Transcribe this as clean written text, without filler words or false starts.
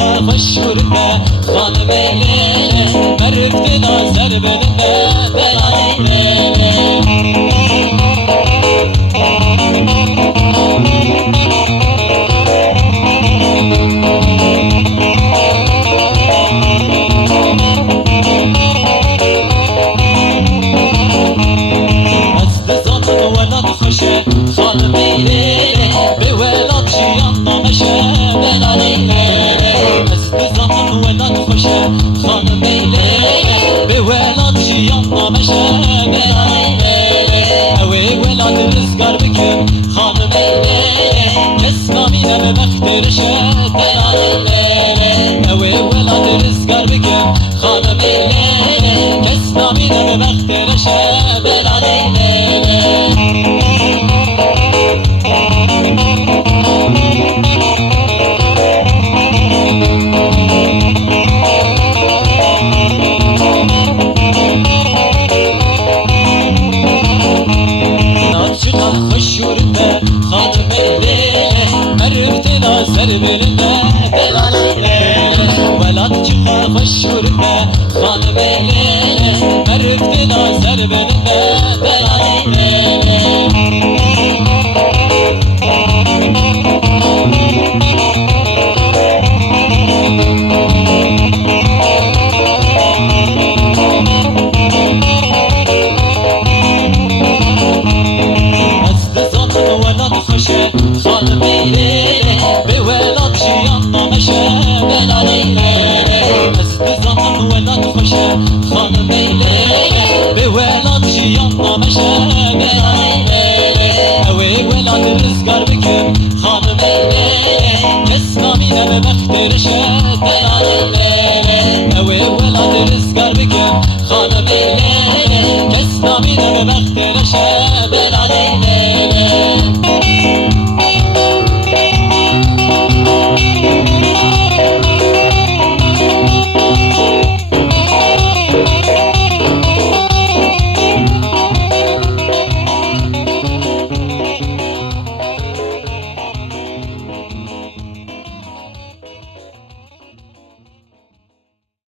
چخه خوش شورمه خانم لیلی مرفت نازر بنمه بلال لیلی خوشه خانم لیلی به ولاد جیان نامشه بلال لیلی از زمان ولاد خوشه خانم لیلی به ولاد جیان نامشه بلال لیلی اوی ولاد رزگار بکن خانم لیلی کس نامینه به بخترشه بلال لیلی اوی ولاد رزگار بکن خانم لیلی کس نامینه به بخترشه بلال لیلی شورته خانم لیلی مرفت نازر بلنده بلال لیلی ولاد چخه خوش شورته خانم لیلی مرفت نازر بلنده بلال لیلی خانم لیلی به ولاد جیان نامشه بلال لیلی از زمان ولاد خوشه خانم لیلی به ولاد جیان نامشه بلال لیلی اوی ولاد رزگار بکن خانم لیلی کس نامینه به بخترشه بلال لیلی اوی ولاد رزگار بکن خانم لیلی کس نامینه به بخترشه